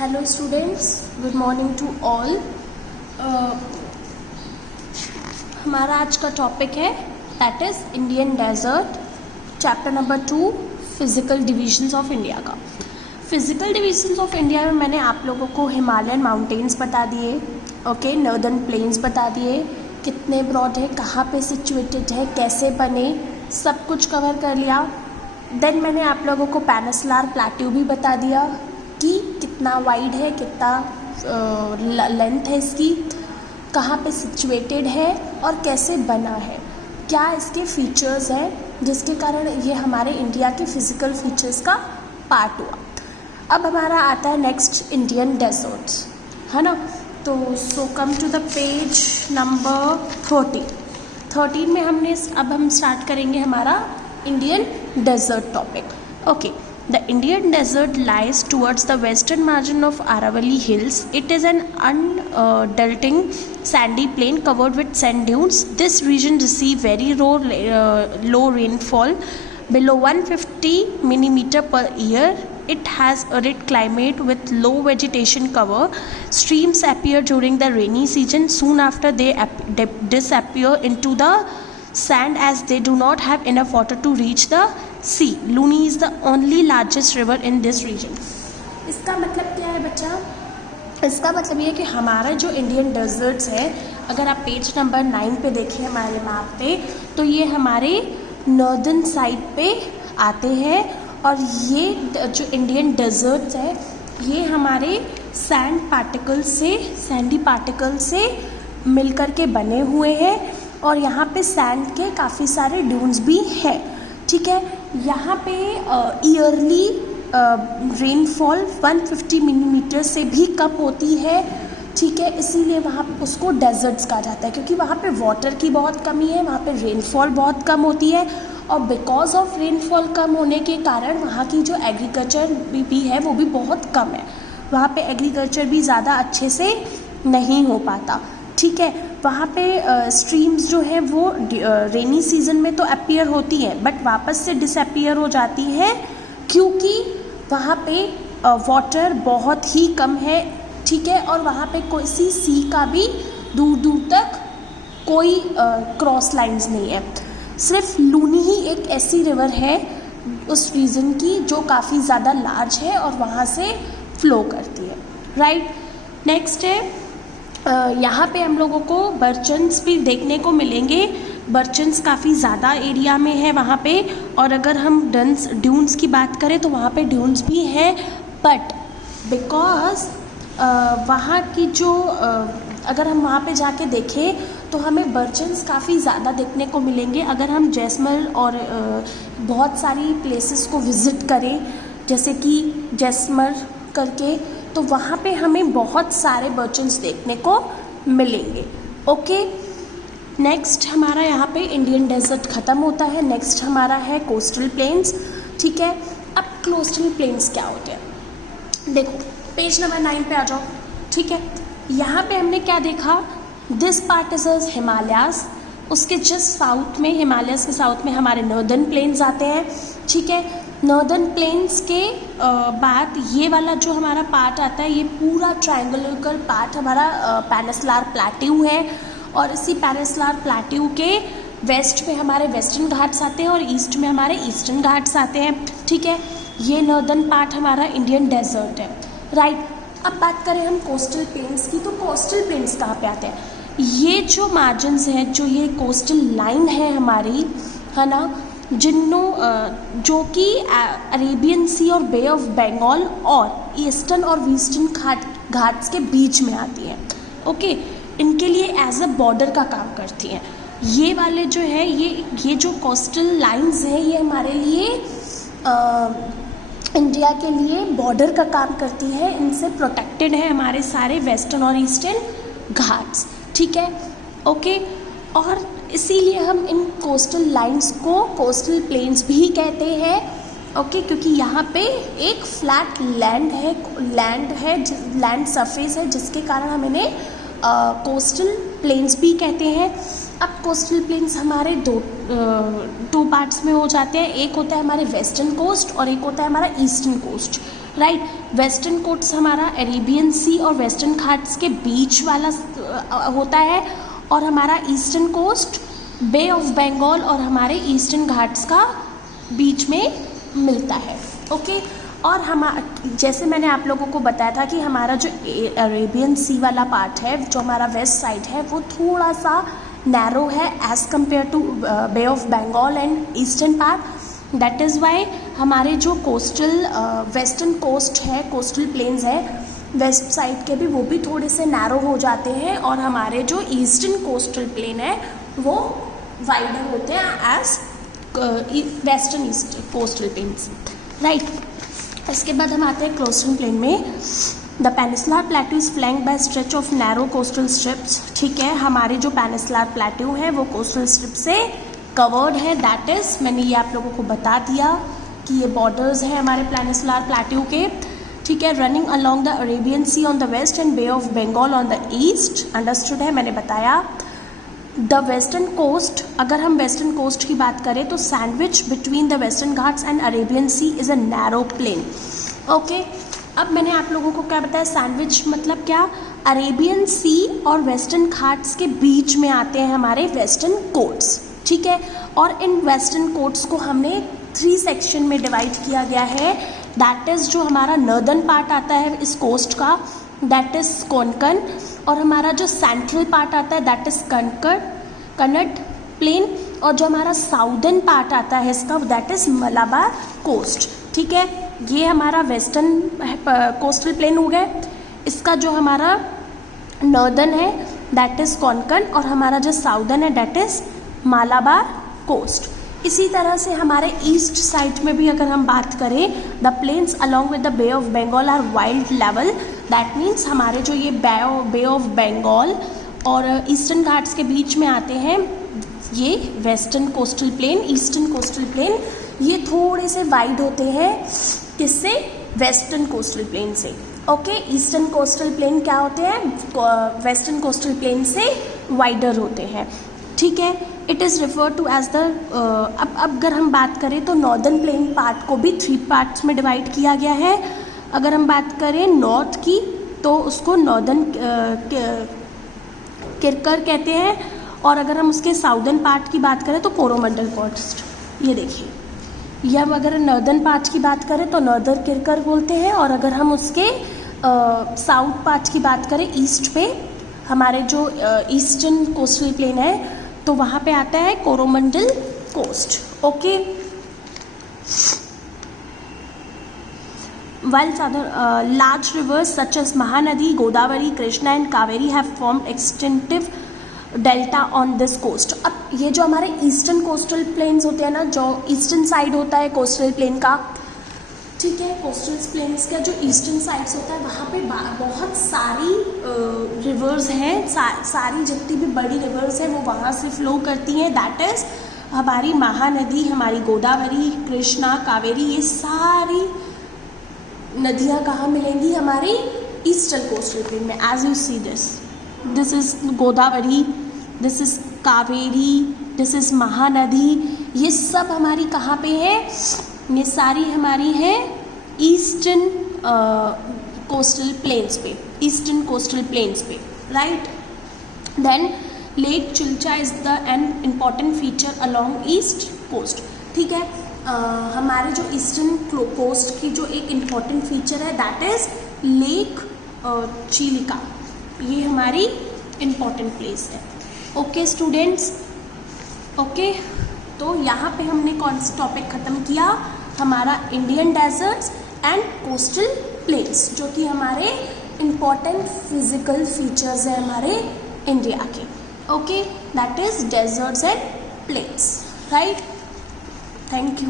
Hello students, good morning to all. हमारा आज का टॉपिक है that is Indian desert, chapter number 2, physical divisions of India का। Physical divisions of India में मैंने आप लोगों को हिमालयन माउंटेन्स बता दिए, ओके, नॉर्दर्न प्लेन्स बता दिए, कितने ब्रॉड है, कहाँ पे सिचुएटेड है, कैसे बने, सब कुछ कवर कर लिया। देन मैंने आप लोगों को पेनिनसुलर प्लेट्यू भी बता दिया कि कितना वाइड है, कितना लेंथ है इसकी, कहाँ पे सिचुएटेड है और कैसे बना है, क्या इसके फीचर्स हैं जिसके कारण ये हमारे इंडिया के फिज़िकल फीचर्स का पार्ट हुआ। अब हमारा आता है नेक्स्ट इंडियन डेजर्ट्स, है ना। तो so come to the page number 13 में अब हम स्टार्ट करेंगे हमारा Indian desert topic. Okay, the Indian desert lies towards the western margin of Aravalli Hills. It is an undulating sandy plain covered with sand dunes. This region receives very low rainfall, below 150 millimeter per year. It has arid climate with low vegetation cover. Streams appear during the rainy season. Soon after they disappear into the sand as they do not have enough water to reach the sea. Luni is the only largest river in this region. इसका मतलब क्या है बच्चा? इसका मतलब ये है कि हमारा जो इंडियन डेजर्ट्स है, अगर आप पेज नंबर 9 पे देखें हमारे मैप पे, तो ये हमारे नॉर्दर्न साइड पे आते हैं और ये जो इंडियन डेजर्ट्स है ये हमारे सैंडी पार्टिकल से मिलकर के बने हुए हैं और यहाँ पे सैंड के काफ़ी सारे ड्यून्स भी हैं, ठीक है। यहाँ पे ईयरली रेनफॉल 150 मिलीमीटर से भी कम होती है, ठीक है, इसीलिए वहाँ उसको डेजर्ट्स कहा जाता है क्योंकि वहाँ पे वाटर की बहुत कमी है, वहाँ पे रेनफॉल बहुत कम होती है और बिकॉज ऑफ रेनफॉल कम होने के कारण वहाँ की जो एग्रीकल्चर भी है वो भी बहुत कम है, वहाँ पे एग्रीकल्चर भी ज़्यादा अच्छे से नहीं हो पाता, ठीक है। वहाँ पे स्ट्रीम्स जो हैं वो रेनी सीजन में तो अपीयर होती हैं बट वापस से डिसअपीयर हो जाती हैं क्योंकि वहाँ पे वाटर बहुत ही कम है, ठीक है, और वहाँ पे कोई सी का भी दूर दूर तक कोई क्रॉस लाइंस नहीं है। सिर्फ लूनी ही एक ऐसी रिवर है उस रीजन की जो काफ़ी ज़्यादा लार्ज है और वहाँ से फ्लो करती है, राइट। नेक्स्ट है यहाँ पे हम लोगों को बर्चन्स भी देखने को मिलेंगे। बर्चन्स काफ़ी ज़्यादा एरिया में है वहाँ पे, और अगर हम ड्यून्स की बात करें तो वहाँ पे ड्यून्स भी हैं बट बिकॉज वहाँ की जो अगर हम वहाँ पे जाके देखें तो हमें बर्चन्स काफ़ी ज़्यादा देखने को मिलेंगे। अगर हम जैसमल और बहुत सारी प्लेसेस को विज़िट करें जैसे कि जैसमल करके, तो वहाँ पे हमें बहुत सारे बर्चन्स देखने को मिलेंगे। ओके, नेक्स्ट हमारा यहाँ पे इंडियन डेजर्ट ख़त्म होता है। नेक्स्ट हमारा है कोस्टल प्लेन्स, ठीक है। अब कोस्टल प्लेन्स क्या होते हैं, देखो पेज नंबर 9 पे आ जाओ, ठीक है। यहाँ पे हमने क्या देखा, दिस पार्ट इज हिमालयाज़, उसके जस्ट साउथ में, हिमालयाज़ के साउथ में हमारे नॉर्दर्न प्लेन्स आते हैं, ठीक है। नॉर्दर्न प्लेन्स के बाद ये वाला जो हमारा पार्ट आता है ये पूरा ट्रायंगुलर पार्ट हमारा पेनिनसुलर प्लेट्यू है और इसी पेनिनसुलर प्लेट्यू के वेस्ट में हमारे वेस्टर्न घाट्स आते हैं और ईस्ट में हमारे ईस्टर्न घाट्स आते हैं, ठीक है। ये नॉर्दर्न पार्ट हमारा इंडियन डेजर्ट है, राइट। अब बात करें हम कोस्टल प्लेन्स की, तो कोस्टल प्लेन्स कहाँ पे आते हैं, ये जो मार्जिन्स हैं, जो ये कोस्टल लाइन है हमारी, है ना, जो कि अरेबियन सी और बे ऑफ बंगाल और ईस्टर्न और वेस्टर्न घाट्स के बीच में आती हैं, ओके। इनके लिए एज अ बॉर्डर का काम करती हैं। ये वाले जो है ये जो कोस्टल लाइंस हैं ये हमारे लिए इंडिया के लिए बॉर्डर का काम करती है, इनसे प्रोटेक्टेड है हमारे सारे वेस्टर्न और ईस्टर्न घाट्स, ठीक है, ओके। और इसीलिए हम इन कोस्टल लाइंस को कोस्टल प्लेन्स भी कहते हैं, ओके, क्योंकि यहाँ पे एक फ्लैट लैंड सरफेस है जिसके कारण हम इन्हें कोस्टल प्लेन्स भी कहते हैं। अब कोस्टल प्लेन्स हमारे दो पार्ट्स में हो जाते हैं, एक होता है हमारे वेस्टर्न कोस्ट और एक होता है हमारा eastern coast, right. Western coast हमारा अरेबियन सी और वेस्टर्न घाट्स के बीच वाला होता है, और हमारा eastern coast Bay of Bengal और हमारे ईस्टर्न घाट्स का बीच में मिलता है। ओके, और जैसे मैंने आप लोगों को बताया था कि हमारा जो अरेबियन सी वाला पार्ट है, जो हमारा वेस्ट साइड है, वो थोड़ा सा नैरो है as compare to Bay of Bengal and eastern part. That is why हमारे जो कोस्टल वेस्टर्न कोस्ट है, कोस्टल प्लेन्स है वेस्ट साइड के भी, वो भी थोड़े से नैरो हो जाते हैं, और हमारे जो ईस्टर्न कोस्टल प्लेन है वो वाइडर होते हैं as western east coastal plains, right. इसके बाद हम आते हैं कोस्टल प्लेन में। The peninsular plateau is flanked by stretch of narrow coastal strips. ठीक है, हमारे जो पेनिनसुलर प्लेटू है वो कोस्टल स्ट्रिप से कवर्ड है। दैट इज, मैंने ये आप लोगों को बता दिया कि ये बॉर्डर्स हैं हमारे पेनिनसुलर प्लेटू के। ठीक है, running along the Arabian sea on the west and Bay of Bengal on the east. Understood है, मैंने बताया। द वेस्टर्न कोस्ट, अगर हम वेस्टर्न कोस्ट की बात करें तो sandwich between the Western Ghats and Arabian sea is a narrow plain. Okay, अब मैंने आप लोगों को क्या बताया, सैंडविच मतलब क्या, अरेबियन सी और वेस्टर्न घाट्स के बीच में आते हैं हमारे वेस्टर्न कोट्स। ठीक है, और इन वेस्टर्न कोट्स को हमने 3 सेक्शन में डिवाइड किया गया है। दैट इज़ जो हमारा नॉर्दर्न पार्ट आता है इस कोस्ट का, दैट इज़ कोंकण, और हमारा जो सेंट्रल पार्ट आता है दैट इज़ कन्नड़ प्लेन, और जो हमारा साउदर्न पार्ट आता है इसका दैट इज़ मलाबार कोस्ट। ठीक है, ये हमारा वेस्टर्न कोस्टल प्लेन हो गया। इसका जो हमारा नॉर्दर्न है दैट इज़ कोंकण, और हमारा जो साउदर्न है दैट इज़ मालाबार कोस्ट। इसी तरह से हमारे ईस्ट साइड में भी अगर हम बात करें, the plains along with the Bay of Bengal are wild level. That means हमारे जो ये बे ऑफ बंगाल और ईस्टर्न घाट्स के बीच में आते हैं ये western coastal plain, eastern coastal plain, ये थोड़े से वाइड होते हैं किससे, वेस्टर्न कोस्टल प्लेन से। ओके, ईस्टर्न कोस्टल प्लेन क्या होते हैं, वेस्टर्न कोस्टल प्लेन से वाइडर होते हैं। ठीक है, it is refer to as the अब अगर हम बात करें तो नॉर्दर्न प्लेन पार्ट को भी 3 पार्ट्स में डिवाइड किया गया है। अगर हम बात करें नॉर्थ की तो उसको नॉर्दर्न किरकर कहते हैं, और अगर हम उसके साउदर्न पार्ट की बात करें तो कोरोमंडल कोस्ट। ये देखिए, ये हम अगर नॉर्दर्न पार्ट की बात करें तो नॉर्दर्न किरकर बोलते हैं, और अगर हम उसके साउथ पार्ट की बात करें ईस्ट पे, हमारे जो ईस्टर्न कोस्टल प्लेन है तो वहाँ पे आता है Coromandel coast. Okay, while other large rivers such as Mahanadi, Godavari, Krishna and Kaveri have formed extensive delta on this coast। अब ये जो हमारे ईस्टर्न कोस्टल प्लेन्स होते हैं ना, जो ईस्टर्न साइड होता है कोस्टल प्लेन का, ठीक है, कोस्टल प्लेन्स का जो ईस्टर्न साइड्स होता है वहाँ पे बहुत सारी रिवर्स हैं, सारी जितनी भी बड़ी रिवर्स हैं वो वहाँ से फ्लो करती हैं। दैट इज़ हमारी महानदी, हमारी गोदावरी, कृष्णा, कावेरी, ये सारी नदियाँ कहाँ मिलेंगी, हमारी ईस्टर्न कोस्टल प्लेन में। As you see this is Godavari, this is Kaveri, this is Mahanadi, ये सब हमारी कहाँ पे है, ये सारी हमारी है ईस्टर्न कोस्टल प्लेन्स पे, ईस्टर्न कोस्टल प्लेन्स पे, right. Then lake Chilika is the an important feature along east coast. ठीक है, हमारे जो ईस्टर्न कोस्ट की जो एक इम्पॉर्टेंट फीचर है दैट इज़ लेक चिलिका, ये हमारी इम्पॉर्टेंट प्लेस है। ओके स्टूडेंट्स, ओके, तो यहाँ पे हमने कौन सा टॉपिक ख़त्म किया, हमारा Indian deserts and coastal plains, जो कि हमारे इम्पॉर्टेंट फिजिकल फीचर्स हैं हमारे इंडिया के। Okay, that is deserts and plains, right. Thank you.